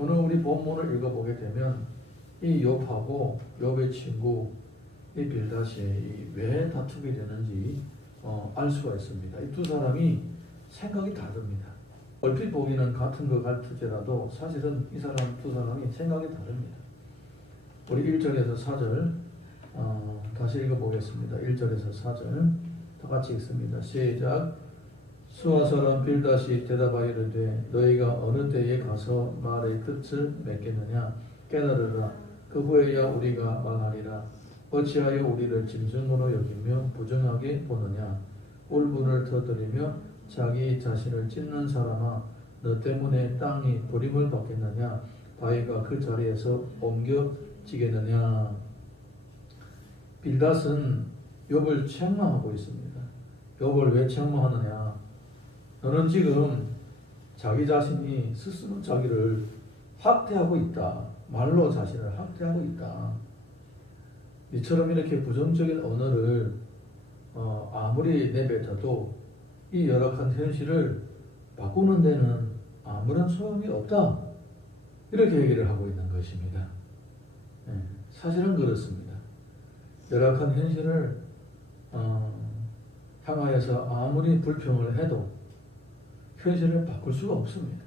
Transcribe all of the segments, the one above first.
오늘 우리 본문을 읽어보게 되면 이 욥하고 욥의 친구 이 빌닷이 왜 다투게 되는지 알 수가 있습니다. 이 두 사람이 생각이 다릅니다. 얼핏 보기는 같은 것 같을지라도 사실은 이 사람 두 사람이 생각이 다릅니다. 우리 1절에서 4절 다시 읽어보겠습니다. 1절에서 4절 다 같이 읽습니다. 시작. 수아 사람 빌닷이 대답하여 이르되 너희가 어느 때에 가서 말의 끝을 맺겠느냐 깨달으라. 그 후에야 우리가 말하리라. 어찌하여 우리를 짐승으로 여기며 부정하게 보느냐. 울분을 터뜨리며 자기 자신을 찢는 사람아 너 때문에 땅이 버림을 받겠느냐. 바위가 그 자리에서 옮겨지겠느냐. 빌닷은 욥을 책망하고 있습니다. 욥을 왜 책망하느냐. 너는 지금 자기 자신이 스스로 자기를 학대하고 있다. 말로 자신을 학대하고 있다. 이처럼 이렇게 부정적인 언어를 아무리 내뱉어도 이 열악한 현실을 바꾸는 데는 아무런 소용이 없다. 이렇게 얘기를 하고 있는 것입니다. 사실은 그렇습니다. 열악한 현실을 향하여서 아무리 불평을 해도 현실을 바꿀 수가 없습니다.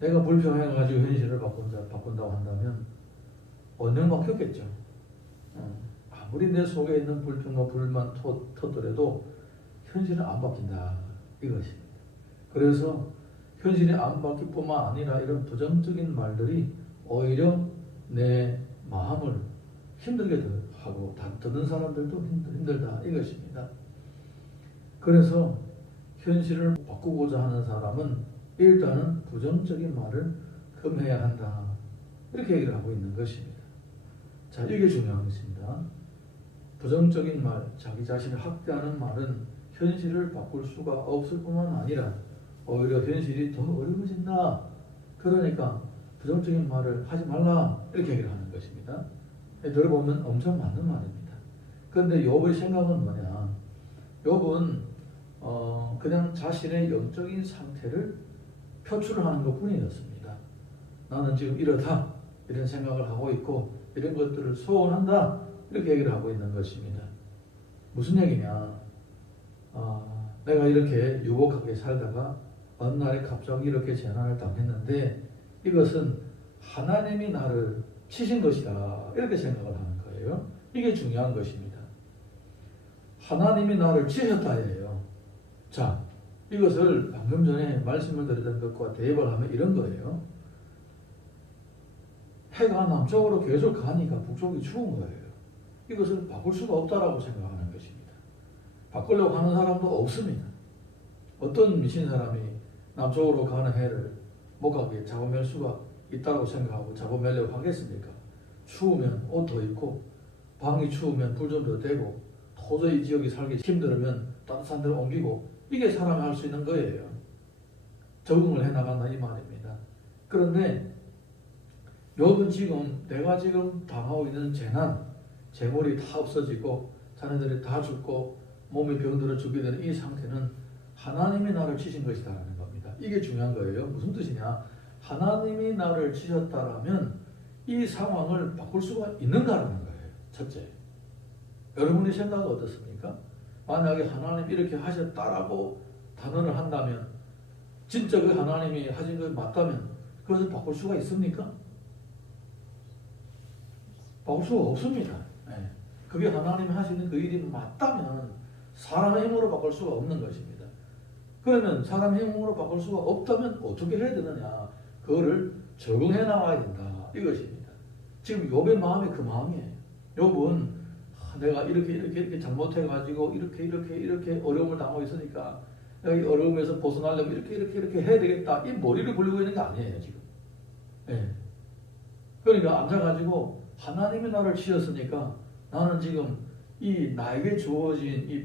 내가 불평해가지고 현실을 바꾼다고 한다면 언젠밖에 없겠죠. 아무리 내 속에 있는 불평과 불만 터더라도 현실은 안 바뀐다 이것입니다. 그래서 현실이 안 바뀔 뿐만 아니라 이런 부정적인 말들이 오히려 내 마음을 힘들게 하고 듣는 사람들도 힘들다 이것입니다. 그래서 현실을 바꾸고자 하는 사람은 일단은 부정적인 말을 금해야 한다. 이렇게 얘기를 하고 있는 것입니다. 자, 이게 중요한 것입니다. 부정적인 말, 자기 자신을 학대하는 말은 현실을 바꿀 수가 없을 뿐만 아니라 오히려 현실이 더 어려워진다. 그러니까 부정적인 말을 하지 말라. 이렇게 얘기를 하는 것입니다. 들어보면 엄청 맞는 말입니다. 그런데 욥의 생각은 뭐냐. 욥은 그냥 자신의 영적인 상태를 표출을 하는 것 뿐이었습니다. 나는 지금 이렇다. 이런 생각을 하고 있고 이런 것들을 소원한다. 이렇게 얘기를 하고 있는 것입니다. 무슨 얘기냐. 내가 이렇게 유복하게 살다가 어느 날에 갑자기 이렇게 재난을 당했는데 이것은 하나님이 나를 치신 것이다. 이렇게 생각을 하는 거예요. 이게 중요한 것입니다. 하나님이 나를 치셨다예요. 자, 이것을 방금 전에 말씀을 드렸던 것과 대입을 하면 이런 거예요. 해가 남쪽으로 계속 가니까 북쪽이 추운 거예요. 이것을 바꿀 수가 없다라고 생각하는 것입니다. 바꾸려고 하는 사람도 없습니다. 어떤 미친 사람이 남쪽으로 가는 해를 못 가게 잡아맬 수가 있다고 생각하고 잡아매려고 하겠습니까? 추우면 옷 더 입고 방이 추우면 불 좀 더 대고 도저히 이 지역이 살기 힘들으면 따뜻한 데로 옮기고 이게 사람이 할 수 있는 거예요. 적응을 해나간다 이 말입니다. 그런데 욥은 지금 내가 지금 당하고 있는 재난, 재물이 다 없어지고 자녀들이 다 죽고 몸이 병들어 죽게 되는 이 상태는 하나님이 나를 치신 것이다라는 겁니다. 이게 중요한 거예요. 무슨 뜻이냐? 하나님이 나를 치셨다라면 이 상황을 바꿀 수가 있는가라는 거예요. 첫째. 여러분의 생각은 어떻습니까? 만약에 하나님 이렇게 하셨다라고 단언을 한다면 진짜 그 하나님이 하신 것이 맞다면 그것을 바꿀 수가 있습니까? 바꿀 수가 없습니다. 그게 하나님이 하시는 그 일이 맞다면 사람의 힘으로 바꿀 수가 없는 것입니다. 그러면 사람의 힘으로 바꿀 수가 없다면 어떻게 해야 되느냐? 그거를 적응해 나가야 된다. 이것입니다. 지금 욥의 마음이 그 마음이에요. 욥은 내가 이렇게 잘못해가지고 이렇게 어려움을 당하고 있으니까 내가 이 어려움에서 벗어나려면 이렇게 해야 되겠다. 이 머리를 굴리고 있는 게 아니에요, 지금. 그러니까 앉아가지고 하나님이 나를 치셨으니까 나는 지금 이 나에게 주어진 이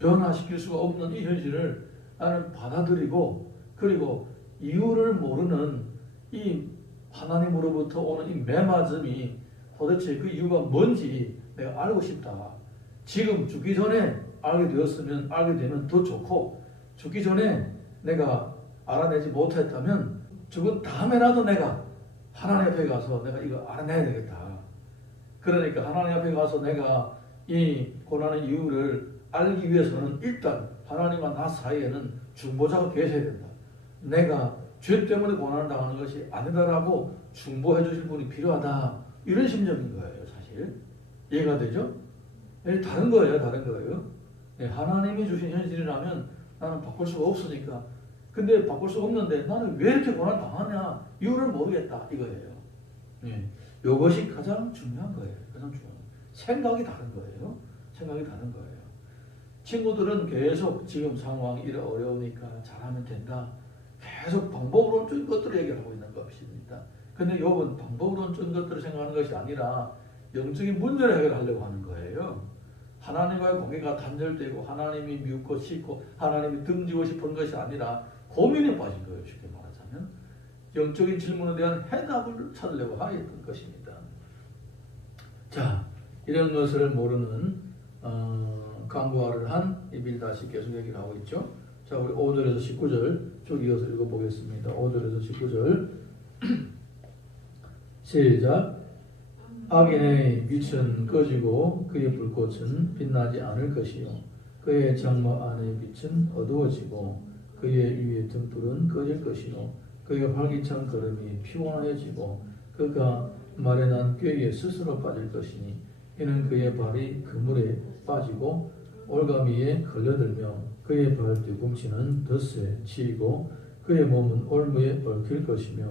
변화시킬 수가 없는 이 현실을 나는 받아들이고 그리고 이유를 모르는 이 하나님으로부터 오는 이 매맞음이 도대체 그 이유가 뭔지 내가 알고 싶다. 지금 죽기 전에 알게 되면 더 좋고 죽기 전에 내가 알아내지 못했다면 죽은 다음에라도 내가 하나님 앞에 가서 내가 이거 알아내야 되겠다. 그러니까 하나님 앞에 가서 내가 이 고난의 이유를 알기 위해서는 일단 하나님과 나 사이에는 중보자가 계셔야 된다. 내가 죄 때문에 고난을 당하는 것이 아니다라고 중보해 주실 분이 필요하다. 이런 심정인 거예요, 사실. 이해가 되죠? 다른 거예요, 다른 거예요. 하나님이 주신 현실이라면 나는 바꿀 수가 없으니까. 근데 바꿀 수가 없는데 나는 왜 이렇게 고난을 당하냐? 이유를 모르겠다, 이거예요. 이것이 가장 중요한 거예요. 가장 중요한 거예요. 생각이 다른 거예요. 생각이 다른 거예요. 친구들은 계속 지금 상황이 이래 어려우니까 잘하면 된다. 계속 방법론적인 것들을 얘기하고 있는 것입니다. 근데 욥은 방법론적인 것들을 생각하는 것이 아니라 영적인 문제를 해결하려고 하는 거예요. 하나님과의 관계가 단절되고 하나님이 미웃고 싫고 하나님이 등지고 싶은 것이 아니라 고민에 빠진 거예요. 쉽게 말하자면 영적인 질문에 대한 해답을 찾으려고 하였던 것입니다. 자, 이런 것을 모르는 강구하를 한 빌닷이 계속 얘기를 하고 있죠. 자, 우리 5절에서 19절 쭉 이어서 읽어보겠습니다. 5절에서 19절 시작. 악인의 빛은 꺼지고 그의 불꽃은 빛나지 않을 것이요 그의 장막 안의 빛은 어두워지고 그의 위의 등불은 꺼질 것이요 그의 활기찬 걸음이 피곤하여지고 그가 마련한 꾀에 스스로 빠질 것이니 이는 그의 발이 그물에 빠지고 올가미에 걸려들며 그의 발 뒤꿈치는 덫에 치이고 그의 몸은 올무에 얽힐 것이며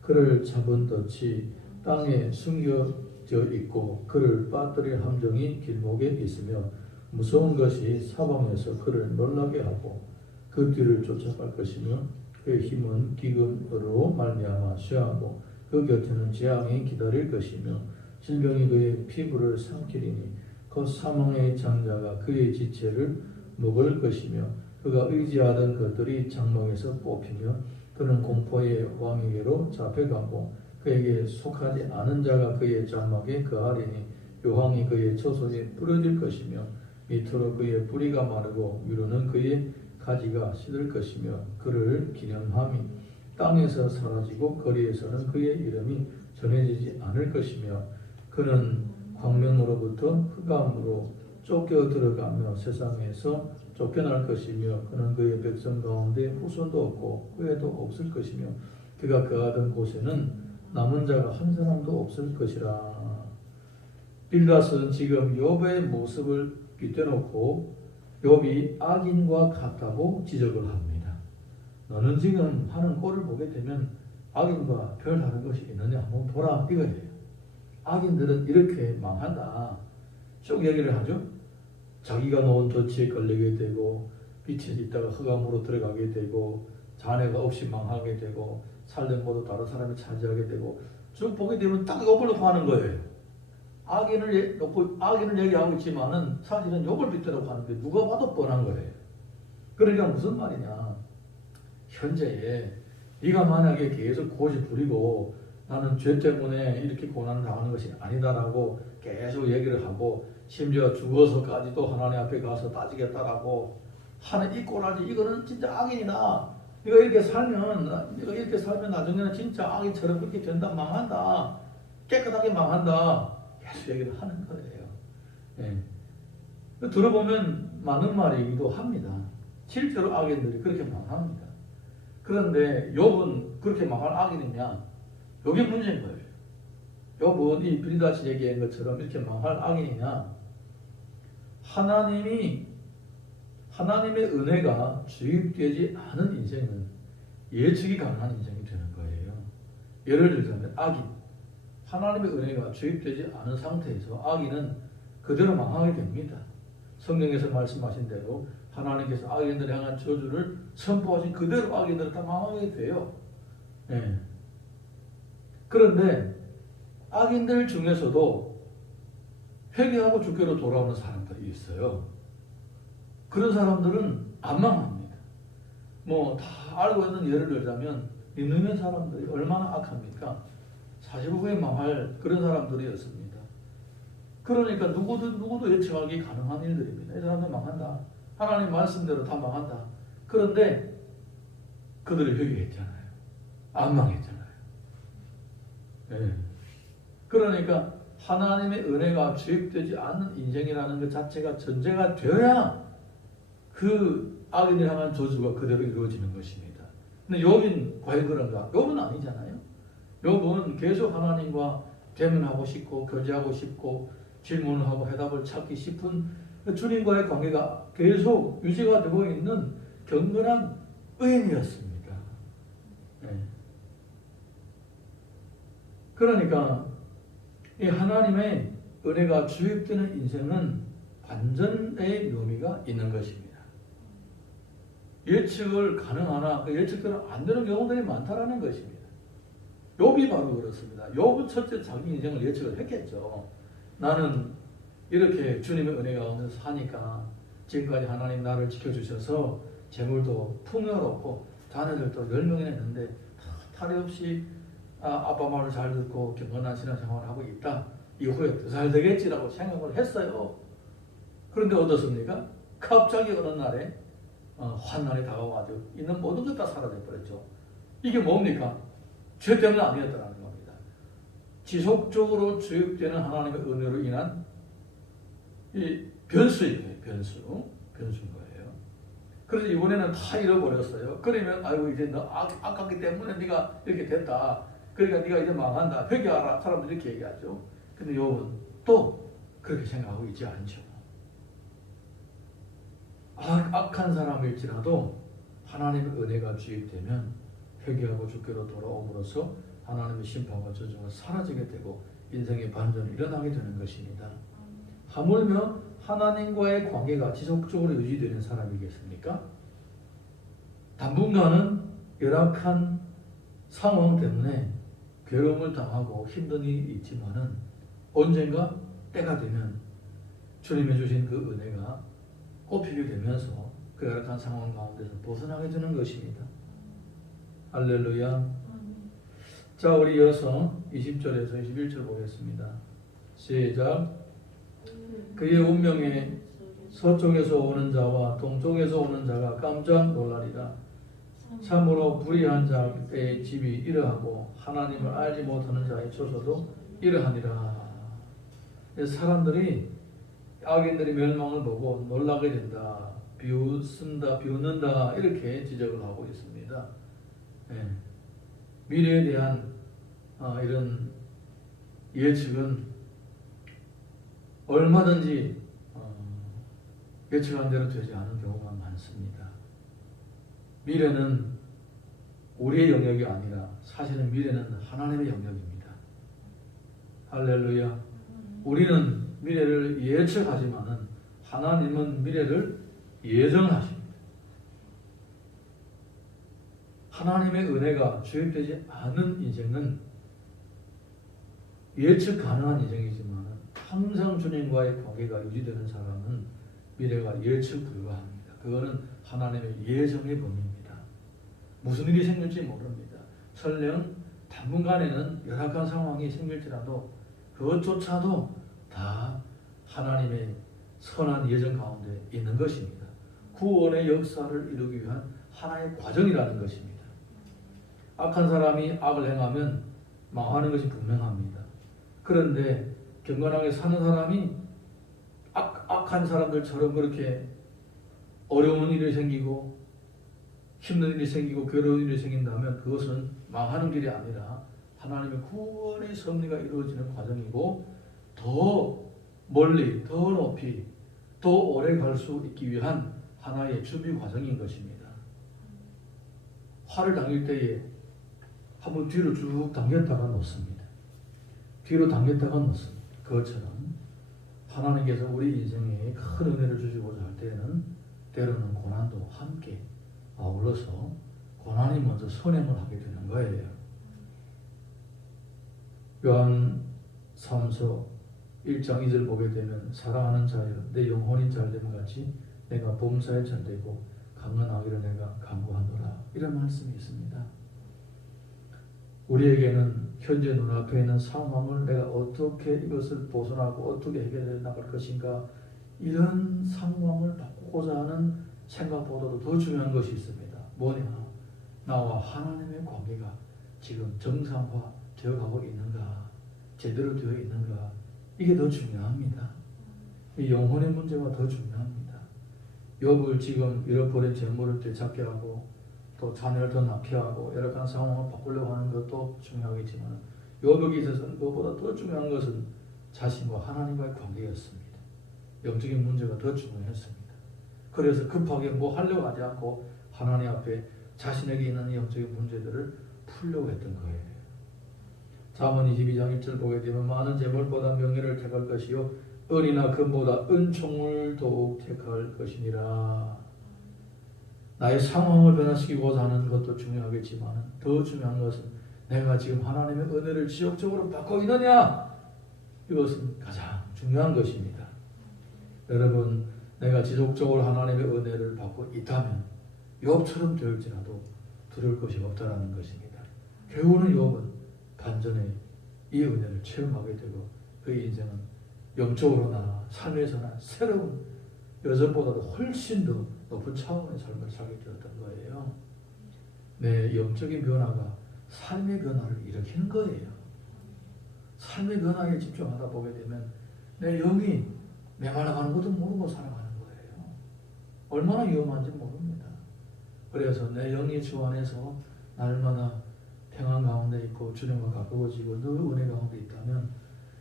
그를 잡은 덫이 땅에 숨겨져 있고 그를 빠뜨릴 함정이 길목에 있으며 무서운 것이 사방에서 그를 놀라게 하고 그 뒤를 쫓아갈 것이며 그의 힘은 기근으로 말미암아 쇠하고 그 곁에는 재앙이 기다릴 것이며 질병이 그의 피부를 삼키리니 그 사망의 장자가 그의 지체를 먹을 것이며 그가 의지하던 것들이 장막에서 뽑히며 그는 공포의 왕에게로 잡혀가고 그에게 속하지 않은 자가 그의 장막에 거하리니 요황이 그의 처소에 뿌려질 것이며 밑으로 그의 뿌리가 마르고 위로는 그의 가지가 시들 것이며 그를 기념함이 땅에서 사라지고 거리에서는 그의 이름이 전해지지 않을 것이며 그는 광명으로부터 흑암으로 쫓겨 들어가며 세상에서 쫓겨날 것이며 그는 그의 백성 가운데 후손도 없고 후회도 없을 것이며 그가 거하던 곳에는 남은 자가 한 사람도 없을 것이라. 빌닷은 지금 욥의 모습을 빗대놓고 욥이 악인과 같다고 지적을 합니다. 너는 지금 하는 꼴을 보게 되면 악인과 별 다른 것이 있느냐 한번 보라 이거예요. 악인들은 이렇게 망한다. 쭉 얘기를 하죠. 자기가 놓은 덫에 걸리게 되고 빛에 있다가 흑암으로 들어가게 되고 자네가 없이 망하게 되고 살던 것도 다른 사람이 차지하게 되고 쭉 보게 되면 딱 욥을 놓고 하는 거예요. 악인을 놓고 악인을 얘기하고 있지만은 사실은 욥을 빗대놓고 하는데 누가 봐도 뻔한 거예요. 그러니까 무슨 말이냐. 현재에 네가 만약에 계속 고집 부리고 나는 죄 때문에 이렇게 고난을 당하는 것이 아니다라고 계속 얘기를 하고 심지어 죽어서까지도 하나님 앞에 가서 따지겠다라고 하는 이 꼬라지 이거는 진짜 악인이다. 네가 이렇게 살면 나중에는 진짜 악인처럼 그렇게 된다. 망한다. 깨끗하게 망한다. 계속 얘기를 하는 거예요. 네. 들어보면 많은 말이기도 합니다. 실제로 악인들이 그렇게 망합니다. 그런데 욥은 그렇게 망할 악인이냐? 이게 문제인 거예요. 욥은 이 빌닷이 얘기한 것처럼 이렇게 망할 악인이냐? 하나님의 은혜가 주입되지 않은 인생은 예측이 가능한 인생이 되는 거예요. 예를 들자면 악인, 하나님의 은혜가 주입되지 않은 상태에서 악인은 그대로 망하게 됩니다. 성경에서 말씀하신 대로 하나님께서 악인들을 향한 저주를 선포하신 그대로 악인들은 다 망하게 돼요. 네. 그런데 악인들 중에서도 회개하고 주께로 돌아오는 사람들이 있어요. 그런 사람들은 안 망합니다. 뭐 다 알고 있는 예를 들자면 니느웨 사람들이 얼마나 악합니까? 45에 망할 그런 사람들이었습니다. 그러니까 누구도 예측하기 가능한 일들입니다. 이 사람들 망한다. 하나님 말씀대로 다 망한다. 그런데 그들이 회개했잖아요. 안 망했잖아요. 예. 그러니까 하나님의 은혜가 주입되지 않는 인생이라는 것 자체가 전제가 되어야 그 악인을 향한 저주가 그대로 이루어지는 것입니다. 근데 욥은 과연 그런가? 욥은 아니잖아요. 욥은 계속 하나님과 대면하고 싶고 교제하고 싶고 질문을 하고 해답을 찾기 싶은 주님과의 관계가 계속 유지가 되고 있는 경건한 의인이었습니다. 네. 그러니까 이 하나님의 은혜가 주입되는 인생은 반전의 묘미가 있는 것입니다. 예측을 가능하나 그 예측대로 안 되는 경우들이 많다라는 것입니다. 욥이 바로 그렇습니다. 욥은 첫째 자기 인생을 예측을 했겠죠. 나는 이렇게 주님의 은혜 가운데 사니까 지금까지 하나님 나를 지켜주셔서 재물도 풍요롭고 자녀들도 10명이나 있는데 탈이 없이 아빠 말을 잘 듣고 경건한 신앙생활을 하고 있다. 이후에 더 잘 되겠지라고 생각을 했어요. 그런데 어떻습니까? 갑자기 어느 날에 환난이 다가와가지고 있는 모든 것 다 사라져버렸죠. 이게 뭡니까? 죄 때문은 아니었다는 겁니다. 지속적으로 주입되는 하나님의 은혜로 인한 이 변수예요. 변수인 거예요. 그래서 이번에는 다 잃어버렸어요. 그러면 아이고 이제 너 아깝기 때문에 네가 이렇게 됐다. 그러니까 네가 이제 망한다. 회개하라. 사람들이 이렇게 얘기하죠. 근데 욥은 또 그렇게 생각하고 있지 않죠. 악한 사람일지라도 하나님의 은혜가 주입되면 회개하고 주께로 돌아옴으로써 하나님의 심판과 저주가 사라지게 되고 인생의 반전이 일어나게 되는 것입니다. 하물며 하나님과의 관계가 지속적으로 유지되는 사람이겠습니까? 당분간은 열악한 상황 때문에 괴로움을 당하고 힘든 일이 있지만은 언젠가 때가 되면 주님이 주신 그 은혜가 꽃피게 되면서 그 열악한 상황 가운데서 벗어나게 되는 것입니다. 할렐루야. 자, 우리 이어서 20절에서 21절 보겠습니다. 시작. 그의 운명에 서쪽에서 오는 자와 동쪽에서 오는 자가 깜짝 놀라리라. 참으로 불의한 자의 집이 이러하고 하나님을 알지 못하는 자의 처소도 이러하니라. 사람들이 악인들이 멸망을 보고 놀라게 된다. 비웃는다. 이렇게 지적을 하고 있습니다. 예. 미래에 대한 이런 예측은 얼마든지 예측한 대로 되지 않은 경우가 많습니다. 미래는 우리의 영역이 아니라 사실은 미래는 하나님의 영역입니다. 할렐루야. 우리는 미래를 예측하지만은 하나님은 미래를 예정하십니다. 하나님의 은혜가 주입되지 않은 인생은 예측 가능한 인생이지만 항상 주님과의 관계가 유지되는 사람은 미래가 예측 불가합니다. 그거는 하나님의 예정의 범위입니다. 무슨 일이 생길지 모릅니다. 설령 당분간에는 열악한 상황이 생길지라도 그것조차도 다 하나님의 선한 예정 가운데 있는 것입니다. 구원의 역사를 이루기 위한 하나의 과정이라는 것입니다. 악한 사람이 악을 행하면 망하는 것이 분명합니다. 그런데 경건하게 사는 사람이 악한 사람들처럼 그렇게 어려운 일이 생기고 힘든 일이 생기고 괴로운 일이 생긴다면 그것은 망하는 길이 아니라 하나님의 구원의 섭리가 이루어지는 과정이고 더 멀리, 더 높이, 더 오래 갈 수 있기 위한 하나의 준비 과정인 것입니다. 활을 당길 때에 한번 뒤로 쭉 당겼다가 놓습니다. 뒤로 당겼다가 놓습니다. 그것처럼 하나님께서 우리 인생에 큰 은혜를 주시고자 할 때에는 때로는 고난도 함께 아울러서 고난이 먼저 선행을 하게 되는 거예요. 요한 3서 1장 2절 보게 되면 사랑하는 자여 내 영혼이 잘됨 같이 내가 범사에 잘되고 강건하기를 내가 간구하노라. 이런 말씀이 있습니다. 우리에게는 현재 눈앞에 있는 상황을 내가 어떻게 이것을 벗어나고 어떻게 해결해 나갈 것인가, 이런 상황을 바꾸고자 하는 생각보다도 더 중요한 것이 있습니다. 뭐냐? 나와 하나님의 관계가 지금 정상화 되어가고 있는가, 제대로 되어 있는가, 이게 더 중요합니다. 이 영혼의 문제가 더 중요합니다. 욥을 지금 잃어버린 재물을 되찾게 하고 또 자녀를 더 낳게 하고 여러 가지 상황을 바꾸려고 하는 것도 중요하겠지만 욥에게 있어서는 그것보다 더 중요한 것은 자신과 하나님과의 관계였습니다. 영적인 문제가 더 중요했습니다. 그래서 급하게 뭐 하려고 하지 않고 하나님 앞에 자신에게 있는 영적인 문제들을 풀려고 했던 거예요. 잠언 22장 1절 보게 되면 많은 재물보다 명예를 택할 것이요 은이나 금보다 은총을 더욱 택할 것이니라. 나의 상황을 변화시키고자 하는 것도 중요하겠지만 더 중요한 것은 내가 지금 하나님의 은혜를 지속적으로 받고 있느냐, 이것은 가장 중요한 것입니다. 여러분, 내가 지속적으로 하나님의 은혜를 받고 있다면 욥처럼 되었지라도 두려울 것이 없다라는 것입니다. 결국은 욥은 반전에 이 은혜를 체험하게 되고 그의 인생은 영적으로나 삶에서나 새로운 여전보다도 훨씬 더 높은 차원의 삶을 살게 되었던 거예요. 내 영적인 변화가 삶의 변화를 일으키는 거예요. 삶의 변화에 집중하다 보게 되면 내 영이 메말라가는 것도 모르고 살아가는 거예요. 얼마나 위험한지 모릅니다. 그래서 내 영이 주 안에서 날마다 평안 가운데 있고 주님과 가까워지고 늘 은혜 가운데 있다면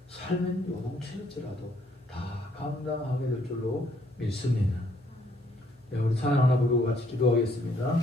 삶은 요동칠지라도 다 감당하게 될 줄로 믿습니다. 네, 우리 찬양 하나 부르고 같이 기도하겠습니다.